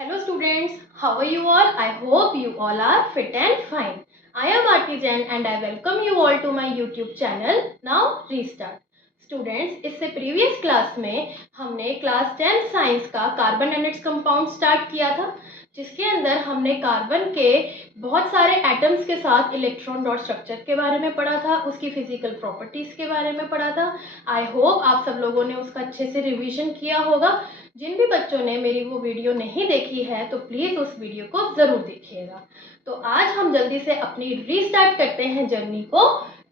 Hello students, how are you all? I hope you all are fit and fine. I am Artijan and I welcome you all to my YouTube channel. Now restart. Students, इससे previous class में हमने class 10 science का carbon and its compound start किया था, जिसके अंदर हमने carbon के बहुत सारे एटम्स के साथ इलेक्ट्रॉन डॉट स्ट्रक्चर के बारे में पढ़ा था, उसकी फिजिकल प्रॉपर्टीज़ के बारे में पढ़ा था। आई होप आप सब लोगों ने उसका अच्छे से रिवीजन किया होगा। जिन भी बच्चों ने मेरी वो वीडियो नहीं देखी है तो प्लीज़ उस वीडियो को ज़रूर देखिएगा। तो आज हम जल्दी से अपनी रीस्टार्ट करते हैं जर्नी को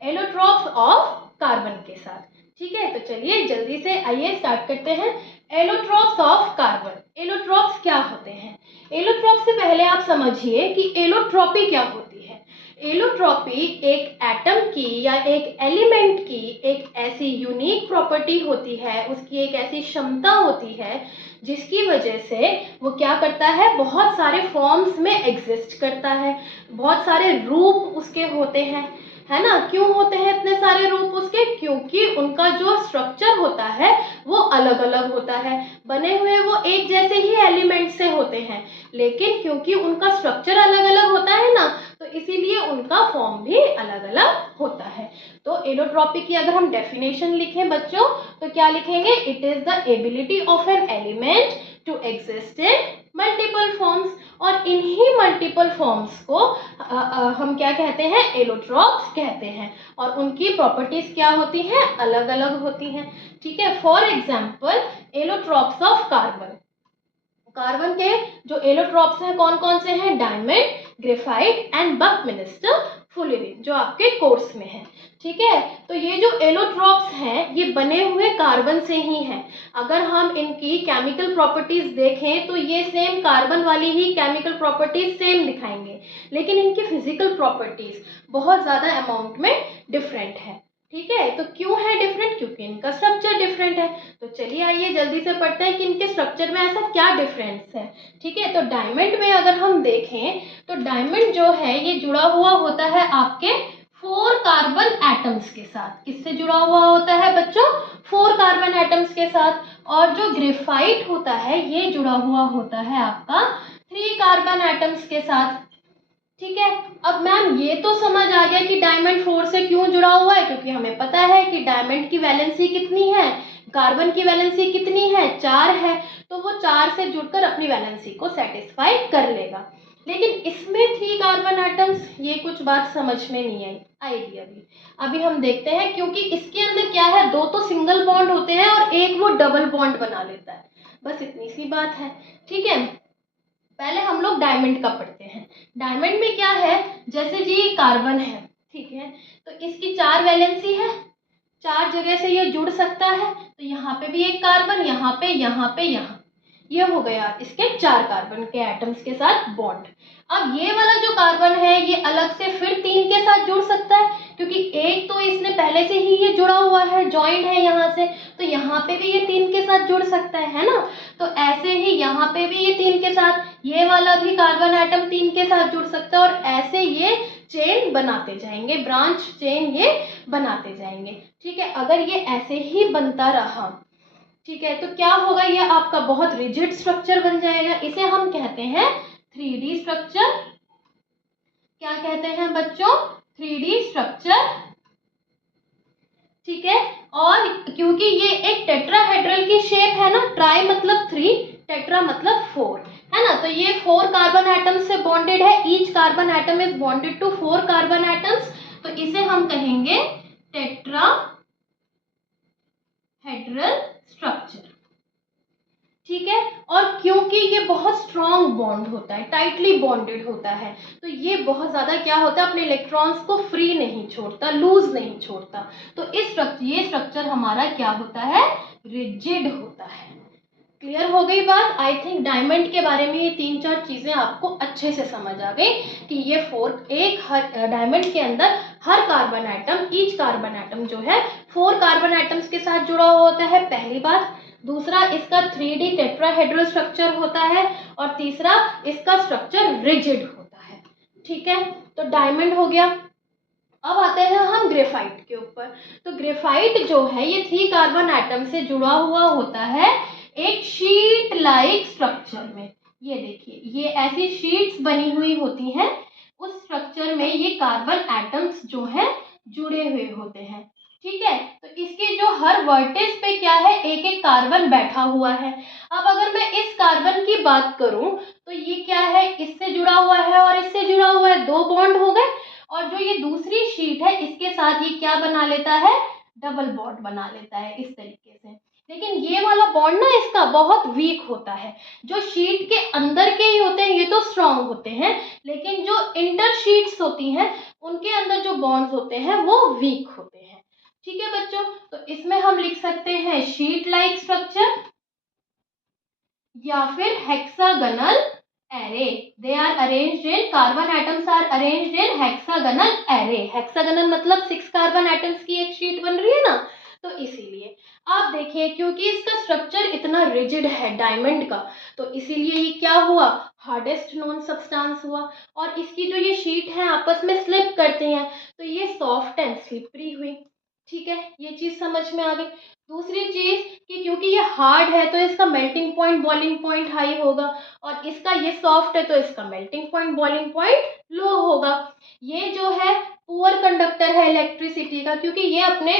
एलोट्रॉप्स ऑफ कार्बन के साथ। ठीक है, तो चलिए जल्दी से आइए स्टार्ट करते हैं। Allotropes of carbon. एलोट्रॉप्स क्या होते हैं? एलोट्रॉप से पहले आप समझिए कि एलोट्रॉपी क्या होती है। एलोट्रॉपी एक एटम की या एक एलिमेंट की एक ऐसी यूनिक प्रॉपर्टी होती है, उसकी एक ऐसी क्षमता होती है जिसकी वजह से वो क्या करता है, बहुत सारे फॉर्म्स में एग्जिस्ट करता है, बहुत सारे रूप उसके होते हैं, है ना। क्यों होते हैं इतने सारे रूप उसके? क्योंकि उनका जो स्ट्रक्चर होता है वो अलग अलग होता है। बने हुए वो एक जैसे ही एलिमेंट से होते हैं, लेकिन क्योंकि उनका स्ट्रक्चर अलग अलग होता है ना, तो इसीलिए उनका फॉर्म भी अलग अलग होता है। तो एलोट्रॉपी की अगर हम डेफिनेशन लिखें बच्चों, तो क्या लिखेंगे? It is the ability of an element to exist in multiple forms. और इन्हीं मल्टीपल फॉर्म्स को हम क्या कहते हैं? एलोट्रॉप्स कहते हैं। और उनकी प्रॉपर्टीज क्या होती हैं? अलग अलग होती हैं। ठीक है, for example allotropes of carbon. Carbon के जो एलोट्रॉप्स हैं कौन कौन से हैं? डायमंड, ग्रेफाइट एंड बकमिंस्टर फुलुरिन, जो आपके कोर्स में है। ठीक है, तो ये जो एलोट्रॉप्स हैं ये बने हुए कार्बन से ही हैं। अगर हम इनकी केमिकल प्रॉपर्टीज देखें तो ये सेम कार्बन वाली ही केमिकल प्रॉपर्टीज सेम दिखाएंगे, लेकिन इनकी फिजिकल प्रॉपर्टीज बहुत ज़्यादा अमाउंट में डिफरेंट है। ठीक है, तो क्यों है डिफरेंट? क्योंकि इनका स्ट्रक्चर डिफरेंट है। तो चलिए आइए जल्दी से पढ़ते हैं कि इनके स्ट्रक्चर में ऐसा क्या डिफरेंस है। ठीक है, तो डायमंड में अगर हम देखें तो डायमंड जो है ये जुड़ा हुआ होता है आपके 4 कार्बन एटम्स के साथ। किससे जुड़ा हुआ होता है बच्चों? 4 कार्बन एटम्स के साथ। और जो ग्रेफाइट होता है ये जुड़ा हुआ होता है आपका 3 कार्बन एटम्स के साथ। ठीक है, अब मैम ये तो समझ आ गया कि डायमंड 4 से क्यों जुड़ा हुआ है, क्योंकि हमें पता है कि डायमंड की वैलेंसी कितनी है, कार्बन की वैलेंसी कितनी है? 4 है। तो वो 4 से जुड़कर अपनी वैलेंसी को सेटिस्फाई कर लेगा। लेकिन इसमें 3 कार्बन एटम्स, ये कुछ बात समझ में नहीं आएगी अभी हम देखते हैं। क्योंकि इसके अंदर क्या है, 2 तो सिंगल बॉन्ड होते हैं और एक वो डबल बॉन्ड बना लेता है, बस इतनी सी बात है। ठीक है, पहले हम लोग डायमंड का पढ़ते हैं। डायमंड में क्या है, जैसे जी कार्बन है, ठीक है, तो इसकी 4 वैलेंसी है, 4 जगह से ये जुड़ सकता है। तो यहाँ पे भी एक कार्बन, यहाँ पे, यहाँ पे, यहाँ, ये हो गया इसके 4 कार्बन के एटम्स के साथ बॉन्ड। अब ये वाला जो कार्बन है ये अलग से फिर 3 के साथ जुड़ सकता है, क्योंकि एक तो इसने पहले से ही ये जुड़ा हुआ है, जॉइंट है यहाँ से, तो यहाँ पे भी ये 3 के साथ जुड़ सकता है ना। तो ऐसे ही यहाँ पे भी ये 3 के साथ, ये वाला भी कार्बन एटम 3 के साथ जुड़ सकता है, और ऐसे ये चेन बनाते जाएंगे, ब्रांच चेन ये बनाते जाएंगे। ठीक है, अगर ये ऐसे ही बनता रहा, ठीक है, तो क्या होगा, ये आपका बहुत रिजिड स्ट्रक्चर बन जाएगा। इसे हम कहते हैं 3D स्ट्रक्चर। क्या कहते हैं बच्चों? 3D structure. ठीक है, और क्योंकि ये एक टेट्राहेड्रल की शेप है ना, ट्राई मतलब 3, टेट्रा मतलब 4, है ना, तो ये 4 कार्बन एटम्स से बॉन्डेड है। Each carbon atom is bonded to 4 carbon atoms, तो इसे हम कहेंगे टेट्राहेड्रल स्ट्रक्चर। ठीक है, और क्योंकि ये बहुत स्ट्रॉन्ग बॉन्ड होता है, टाइटली बॉन्डेड होता है, तो ये बहुत ज़्यादा क्या होता है, अपने इलेक्ट्रॉन्स को फ्री नहीं छोड़ता, लूज नहीं छोड़ता। तो ये स्ट्रक्चर हमारा क्या होता है? रिजिड होता है। क्लियर हो गई बात? आई थिंक डायमंड के बारे में ये 3-4 चीज़ें आपको अच्छे से समझ आ गई कि ये हर डायमंड के अंदर हर carbon atom, each carbon atom जो है 4 कार्बन एटम्स के साथ जुड़ा हुआ होता है, पहली बात। दूसरा, इसका 3D टेट्राहेड्रल स्ट्रक्चर होता है, और तीसरा, इसका स्ट्रक्चर रिजिड होता है। ठीक है, तो डायमंड हो गया। अब आते हैं हम ग्रेफाइट के ऊपर। तो ग्रेफाइट जो है ये 3 कार्बन एटम से जुड़ा हुआ होता है एक शीट लाइक स्ट्रक्चर में। ये देखिए, ये ऐसी शीट्स बनी हुई होती हैं, उस स्ट्रक्चर में ये कार्बन एटम्स जो हैं जुड़े हुए होते हैं। ठीक है, तो इसके जो हर वर्टेक्स पे क्या है, एक एक कार्बन बैठा हुआ है। अब अगर मैं इस कार्बन की बात करूं तो ये क्या है, इससे जुड़ा हुआ है और इससे जुड़ा हुआ है, दो बॉन्ड हो गए। और जो ये दूसरी शीट है इसके साथ ये क्या बना लेता है, डबल बॉन्ड बना लेता है इस तरीके से। लेकिन ये वाला बॉन्ड ना इसका बहुत वीक होता है। जो शीट के अंदर के ही होते हैं ये तो स्ट्रांग होते हैं, लेकिन जो इंटर शीट्स होती हैं उनके अंदर जो बॉन्ड्स होते हैं वो वीक होते हैं। ठीक है बच्चों, तो इसमें हम लिख सकते हैं शीट लाइक स्ट्रक्चर या फिर hexagonal array. They are arranged in, carbon atoms are arranged in hexagonal array. Hexagonal मतलब 6 कार्बन एटम्स की एक शीट बन रही है ना, तो इसीलिए आप देखिए, क्योंकि इसका स्ट्रक्चर इतना रिजिड है डायमंड का, तो इसीलिए ये क्या हुआ, हार्डेस्ट नॉन सब्सटेंस हुआ। और इसकी जो ये शीट है आपस में स्लिप करती हैं, तो ये सॉफ्ट एंड स्लिपरी हुई। ठीक है, ये चीज समझ में आ गई। दूसरी चीज कि क्योंकि ये हार्ड है तो इसका melting point boiling point high होगा, और इसका ये सॉफ्ट है तो इसका मेल्टिंग पॉइंट बॉइलिंग पॉइंट लो होगा। ये जो है पुअर कंडक्टर है इलेक्ट्रिसिटी का, क्योंकि ये अपने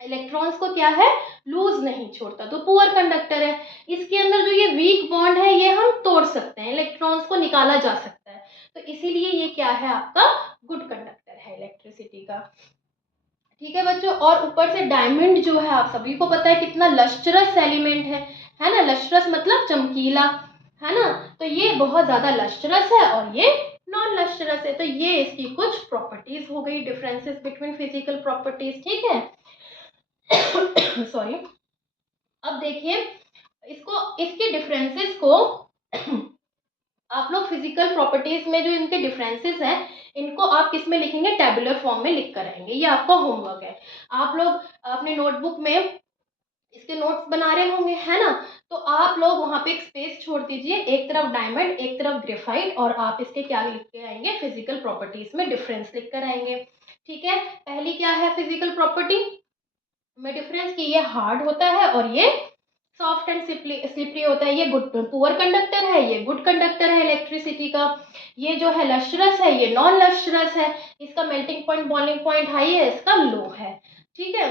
इलेक्ट्रॉन्स को क्या है, लूज नहीं छोड़ता, तो पुअर कंडक्टर है। इसके अंदर जो ये वीक बॉन्ड है ये हम तोड़ सकते हैं, इलेक्ट्रॉन्स को निकाला जा सकता है, तो इसीलिए ये क्या है, आपका गुड कंडक्टर है इलेक्ट्रिसिटी का। ठीक है बच्चों, और ऊपर से डायमंड जो है आप सभी को पता है कितना लस्ट्रस एलिमेंट है ना, लस्ट्रस मतलब चमकीला, है ना, तो ये बहुत ज्यादा लस्ट्रस है और ये नॉन लस्ट्रस है। तो ये इसकी कुछ प्रॉपर्टीज हो गई, डिफरेंसेस बिटवीन फिजिकल प्रॉपर्टीज। ठीक है, सॉरी। अब देखिए, इसको, इसके डिफरेंसेस को आप लोग फिजिकल प्रॉपर्टीज में जो इनके डिफरेंसेस हैं इनको आप किस में लिखेंगे, टेबुलर फॉर्म में लिख कर रहेंगे। ये आपका होमवर्क है। आप लोग अपने नोटबुक में इसके नोट्स बना रहे होंगे, है ना, तो आप लोग वहां पे एक स्पेस छोड़ दीजिए, एक तरफ डायमंड एक तरफ ग्रेफाइट, और आप इसके क्या लिख के आएंगे, फिजिकल प्रॉपर्टीज में डिफरेंस लिख कर आएंगे। ठीक है, पहली क्या है फिजिकल प्रॉपर्टी में डिफरेंस, कि ये हार्ड होता है और ये सॉफ्ट एंड स्लिपरी होता है। ये गुड पुअर कंडक्टर है, ये गुड कंडक्टर है इलेक्ट्रिसिटी का। ये जो है लस्ट्रस है, ये नॉन लस्ट्रस है। इसका melting point boiling point high है, इसका लो है। ठीक है,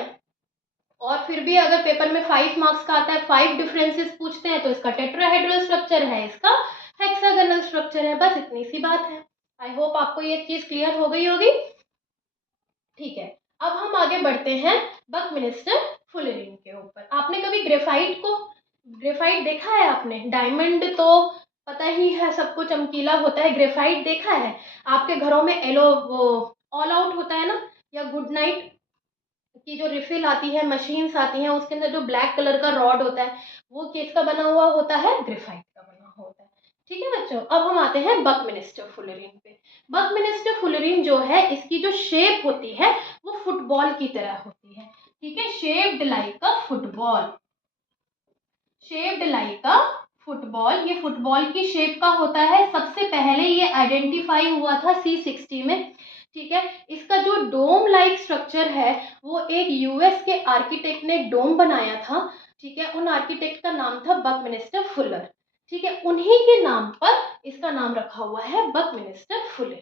और फिर भी अगर पेपर में 5 मार्क्स का आता है, 5 डिफरेंसेस पूछते हैं, तो इसका टेट्राहेड्रल स्ट्रक्चर है, इसका हेक्सागोनल स्ट्रक्चर है। बस इतनी सी बात है। आई होप आपको ये चीज क्लियर हो गई होगी। ठीक है, अब हम आगे बढ़ते हैं बकमिंस्टर फुलरिंग के ऊपर। आपने कभी ग्रेफाइट देखा है आपने, डायमंड तो पता ही है सबको चमकीला होता है, ग्रेफाइट देखा है आपके घरों में, एलो वो ऑल आउट होता है ना, या गुड नाइट की जो रिफिल आती है, मशीन्स आती हैं, उसके अंदर जो ब्लैक कलर का रॉड होता है वो किसका बना हुआ होता है, ग्रेफाइट का बना हुआ होता है। ठीक है बच्चों, अब हम आते हैं बकमिंस्टर फुलरिंग पे। बकमिंस्टर फुलरिंग जो है इसकी जो शेप होती है वो फुटबॉल की तरह होती है। ठीक है, शेप्ड लाइक अ फुटबॉल, शेप्ड लाइक अ फुटबॉल। ये फुटबॉल की शेप का होता है। सबसे पहले ये आइडेंटिफाई हुआ था C60 में। ठीक है, इसका जो डोम लाइक स्ट्रक्चर है वो एक यूएस के आर्किटेक्ट ने डोम बनाया था। ठीक है, उन आर्किटेक्ट का नाम था बकमिंस्टर फुलर। ठीक है, उन्हीं के नाम पर इसका नाम रखा हुआ है बकमिंस्टर फुलर।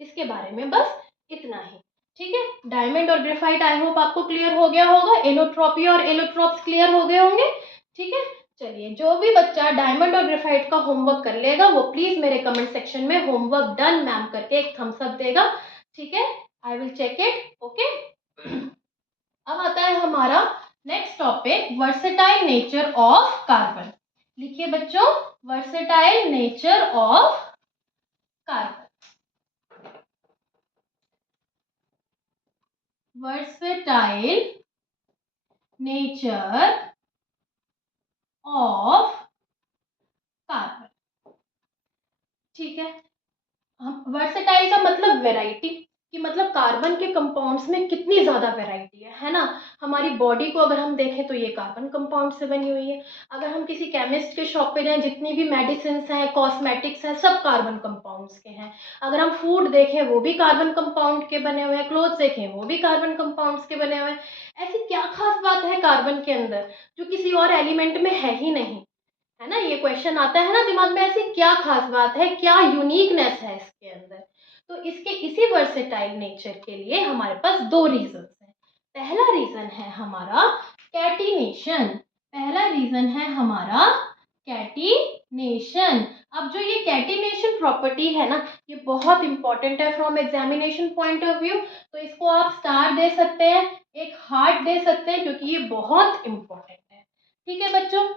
इसके बारे में बस इतना ही। ठीक है, डायमंड और ग्रेफाइट आई होप आपको क्लियर हो गया होगा, एलोट्रोपी और एलोट्रोप्स क्लियर हो गए होंगे। ठीक है, चलिए, जो भी बच्चा डायमंड और ग्रेफाइट का होमवर्क कर लेगा वो प्लीज मेरे कमेंट सेक्शन में होमवर्क डन मैम करके एक थम्स अप देगा। ठीक है, I will check it. Okay, अब आता है हमारा next topic, versatile nature of carbon. लिखिए बच्चों, versatile nature of carbon. Versatile nature of carbon. ठीक है, हम वर्सेटाइल का मतलब वैरायटी, कि मतलब कार्बन के कंपाउंड्स में कितनी ज्यादा वैरायटी है ना। हमारी बॉडी को अगर हम देखें तो ये कार्बन कंपाउंड से बनी हुई है। अगर हम किसी केमिस्ट के शॉप पे जाएं, जितनी भी मेडिसिन हैं, कॉस्मेटिक्स हैं, सब कार्बन कंपाउंड्स के हैं। अगर हम फूड देखें वो भी कार्बन कंपाउंड के बने हुए हैं, क्लोथ्स देखें वो भी कार्बन कंपाउंड्स के बने हुए हैं। ऐसी क्या खास बात है कार्बन के अंदर जो किसी और एलिमेंट में है ही नहीं। है ना, ये क्वेश्चन आता है ना दिमाग में, ऐसी क्या खास बात है, क्या यूनिकनेस है इसके अंदर। तो इसके इसी वर्सेटाइल नेचर के लिए हमारे पास दो रीजन हैं। पहला रीजन है हमारा कैटिनेशन, पहला रीजन है हमारा कैटिनेशन। अब जो ये कैटिनेशन प्रॉपर्टी है ना, ये बहुत इंपॉर्टेंट है from examination point of view. तो इसको आप स्टार दे सकते हैं, एक हार्ट दे सकते हैं, क्योंकि ये बहुत इंपॉर्टेंट है। ठीक है बच्चों,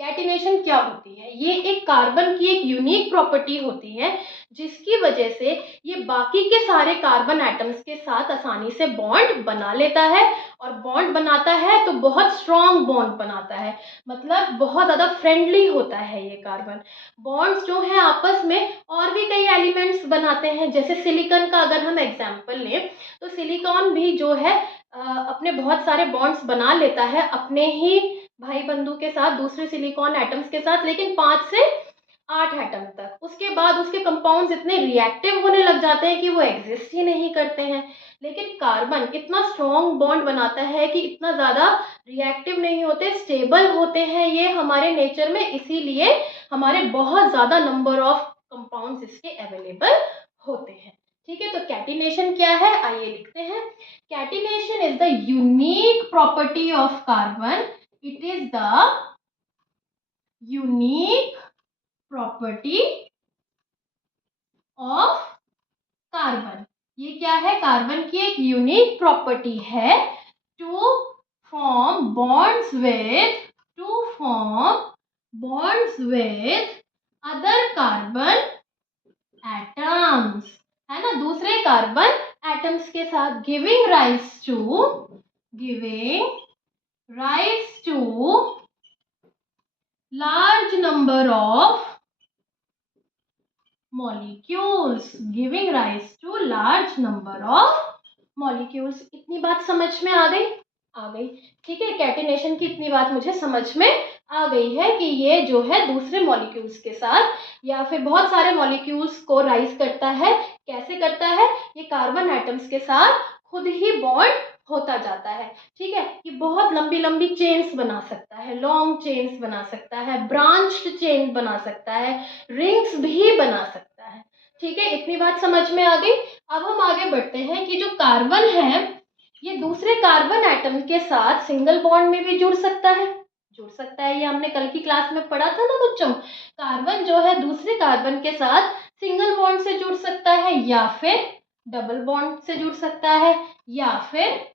कैटिनेशन क्या होती है? ये एक कार्बन की एक यूनिक प्रॉपर्टी होती है, जिसकी वजह से ये बाकी के सारे कार्बन एटम्स के साथ आसानी से बॉन्ड बना लेता है, और बॉन्ड बनाता है तो बहुत स्ट्रॉन्ग बॉन्ड बनाता है, मतलब बहुत ज़्यादा फ्रेंडली होता है ये कार्बन। बॉन्ड्स जो है आपस में और भी कई एलिमेंट्स बनाते हैं, जैसे सिलिकॉन का अगर हम एग्जाम्पल लें, तो सिलिकॉन भी जो है अपने बहुत सारे बॉन्ड्स बना लेता है अपने ही भाई बंधु के साथ, दूसरे सिलिकॉन एटम्स के साथ, लेकिन 5 से 8 एटम तक। उसके बाद उसके कंपाउंड्स इतने रिएक्टिव होने लग जाते हैं कि वो एग्जिस्ट ही नहीं करते हैं। लेकिन कार्बन इतना स्ट्रॉन्ग बॉन्ड बनाता है कि इतना ज़्यादा रिएक्टिव नहीं होते, स्टेबल होते हैं ये हमारे नेचर में, इसीलिए हमारे बहुत ज़्यादा नंबर ऑफ कंपाउंड्स इसके अवेलेबल होते हैं। ठीक है, तो कैटिनेशन क्या है, आइए लिखते हैं। Catenation is the unique property of carbon, it is the unique property of carbon. ये क्या है, कार्बन की एक यूनिक प्रॉपर्टी है to form bonds with other carbon atoms, है ना, दूसरे कार्बन एटम्स के साथ, giving rise to large number of molecules, giving rise to large number of molecules। इतनी बात समझ में आ गई? आ गई। ठीक है, कैटिनेशन की इतनी बात मुझे समझ में आ गई है कि ये जो है दूसरे मॉलिक्यूल्स के साथ या फिर बहुत सारे मॉलिक्यूल्स को राइज करता है। कैसे करता है? ये कार्बन एटम्स के साथ खुद ही बॉन्ड होता जाता है। ठीक है, ये बहुत लंबी लंबी चेन्स बना सकता है, लॉन्ग चेन्स बना सकता है, ब्रांच्ड चेन बना सकता है, रिंग्स भी बना सकता है। ठीक है, इतनी बात समझ में आ गई। अब हम आगे बढ़ते हैं कि जो कार्बन है ये दूसरे कार्बन एटम के साथ सिंगल बॉन्ड में भी जुड़ सकता है। ये हमने कल की क्लास में पढ़ा था ना बच्चों। कार्बन जो है दूसरे कार्बन के साथ सिंगल बॉन्ड से जुड़ सकता है, या फिर डबल बॉन्ड से जुड़ सकता है, या फिर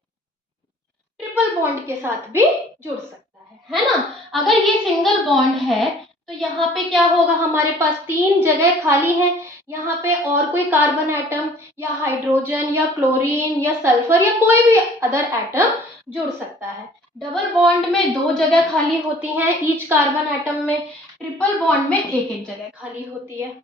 ट्रिपल बॉन्ड के साथ भी जुड़ सकता है ना। अगर ये सिंगल बॉन्ड है तो यहाँ पे क्या होगा, हमारे पास 3 जगह खाली है। यहाँ पे और कोई कार्बन एटम या हाइड्रोजन या क्लोरीन या सल्फर या कोई भी अदर एटम जुड़ सकता है। डबल बॉन्ड में 2 जगह खाली होती हैं ईच कार्बन एटम में, ट्रिपल बॉन्ड में एक जगह खाली होती है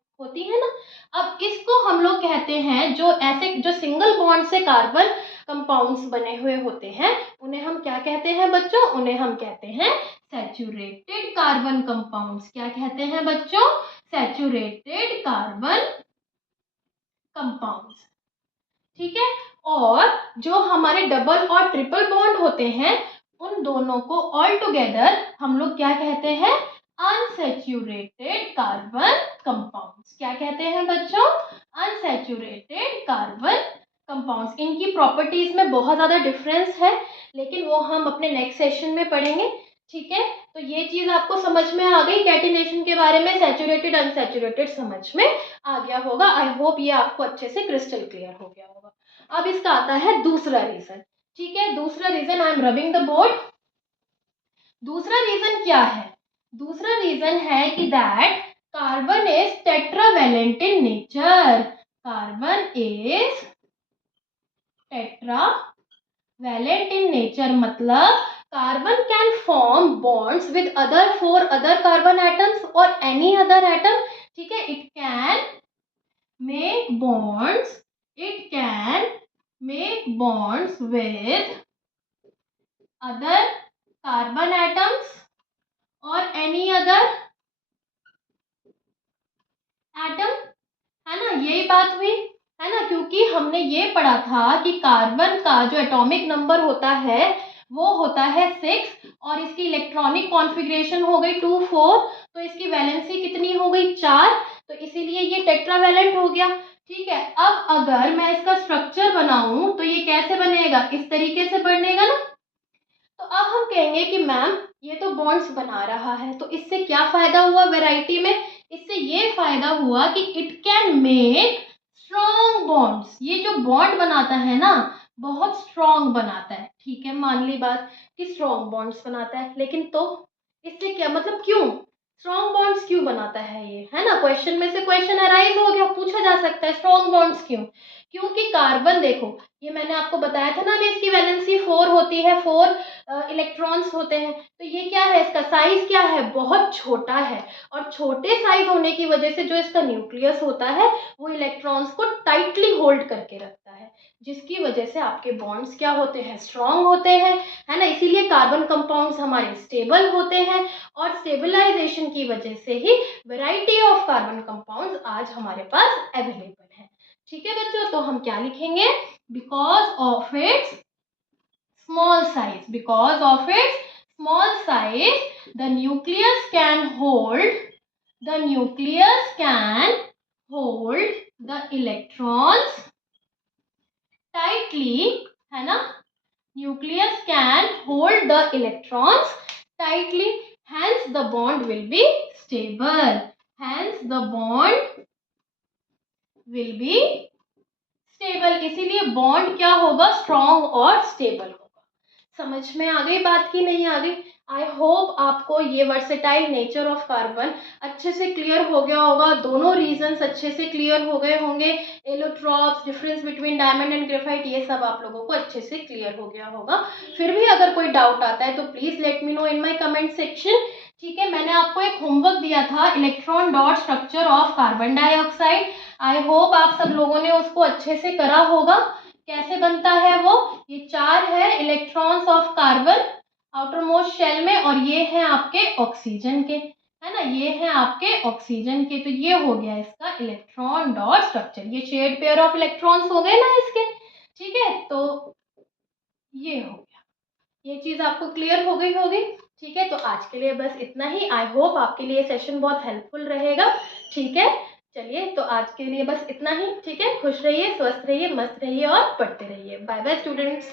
ना। अब इसको हम लोग कहते हैं, जो ऐसे जो सिंगल बॉन्ड से कार्बन कंपाउंड्स बने हुए होते हैं उन्हें हम क्या कहते हैं बच्चों? उन्हें हम कहते हैं सैचुरेटेड कार्बन कंपाउंड्स। क्या कहते हैं बच्चों? Saturated carbon compounds. ठीक है, और जो हमारे डबल और ट्रिपल बॉन्ड होते हैं उन दोनों को ऑल टुगेदर हम लोग क्या कहते हैं? Unsaturated carbon compounds. क्या कहते हैं बच्चों? Unsaturated carbon compounds. इनकी प्रॉपर्टीज में बहुत ज़्यादा डिफरेंस है, लेकिन वो हम अपने नेक्स्ट सेशन में पढ़ेंगे। ठीक है, तो ये चीज़ आपको समझ में आ गई कैटिनेशन के बारे में, सैचुरेटेड अनसैचुरेटेड समझ में आ गया होगा। आई होप ये आपको अच्छे से क्रिस्टल क्लियर हो गया होगा। अब इसका आता है दूसरा रीजन। ठीक है, दूसरा reason, I am rubbing the board. दूसरा रीजन क्या है? दूसरा रीजन है कि that carbon is tetravalent in nature. Carbon is tetravalent in nature, मतलब carbon can form bonds with other 4 other carbon atoms और एनी अदर एटम। ठीक है, it can make bonds with other carbon atoms or any other atom, है ना। यही बात हुई, है ना, क्योंकि हमने ये पढ़ा था कि कार्बन का जो एटॉमिक नंबर होता है वो होता है 6 और इसकी इलेक्ट्रॉनिक कॉन्फ़िगरेशन हो गई 2 4, तो इसकी वैलेंसी कितनी हो गई 4, तो इसीलिए ये टेट्रावैलेंट हो गया। ठीक है, अब अगर मैं इसका स्ट्रक्चर बनाऊं तो ये कैसे बनेगा, इस तरीके से बनेगा ना। तो अब हम कहेंगे कि मैम ये तो बॉन्ड्स बना रहा है, तो इससे क्या फायदा हुआ वैरायटी में, इससे ये फायदा हुआ कि it can make strong bonds. ये जो बॉन्ड बनाता है ना बहुत स्ट्रॉन्ग बनाता है। ठीक है, मान ली बात कि स्ट्रॉन्ग बॉन्ड्स बनाता है, लेकिन तो इससे क्या मतलब, क्यों स्ट्रॉन्ग बॉन्ड्स क्यों बनाता है ये, है ना, क्वेश्चन में से क्वेश्चन अराइज हो गया, पूछा जा सकता है स्ट्रॉन्ग बॉन्ड्स क्यों। क्योंकि कार्बन देखो, ये मैंने आपको बताया था ना कि इसकी वैलेंसी 4 होती है, 4 इलेक्ट्रॉन्स होते हैं, तो ये क्या है, इसका साइज क्या है, बहुत छोटा है। और छोटे साइज होने की वजह से जो इसका न्यूक्लियस होता है वो इलेक्ट्रॉन्स को टाइटली होल्ड करके रखता है, जिसकी वजह से आपके बॉन्ड्स क्या होते हैं, स्ट्रॉन्ग होते हैं, है ना। इसीलिए कार्बन कंपाउंड्स हमारे स्टेबल होते हैं, और स्टेबलाइजेशन की वजह से ही वैरायटी ऑफ कार्बन कंपाउंड्स आज हमारे पास अवेलेबल है। ठीक है बच्चों, तो हम क्या लिखेंगे, because of its small size, because of its small size the nucleus can hold the electrons tightly, है ना, nucleus can hold the electrons tightly, hence the bond will be stable, hence the bond will be stable, इसीलिए bond क्या होगा, strong और stable होगा। समझ में आ गई बात की नहीं आ गई। आई होप आपको ये वर्सेटाइल नेचर ऑफ कार्बन अच्छे से क्लियर हो गया होगा, दोनों रीजंस अच्छे से क्लियर हो गए होंगे, allotropes, difference between diamond and graphite, ये सब आप लोगों को अच्छे से क्लियर हो गया होगा। फिर भी अगर कोई डाउट आता है तो please let me know in my comment section. ठीक है, मैंने आपको एक होमवर्क दिया था, electron dot structure of carbon dioxide. I hope आप सब लोगों ने उसको अच्छे से करा होगा। कैसे बनता है वो, ये 4 है electrons of carbon outermost shell में, और ये है आपके ऑक्सीजन के, है ना, ये है आपके ऑक्सीजन के। तो ये हो गया इसका इलेक्ट्रॉन डॉट स्ट्रक्चर, ये शेड पेयर ऑफ इलेक्ट्रॉन्स हो गए ना इसके। ठीक है, तो ये हो गया, ये चीज आपको क्लियर हो गई होगी। ठीक है, तो आज के लिए बस इतना ही। आई होप आपके लिए सेशन बहुत हेल्पफुल रहेगा। ठीक है, चलिए तो आज के लिए बस इतना ही। ठीक है, खुश रहिए, स्वस्थ रहिए, मस्त रहिए और पढ़ते रहिए। Bye bye students.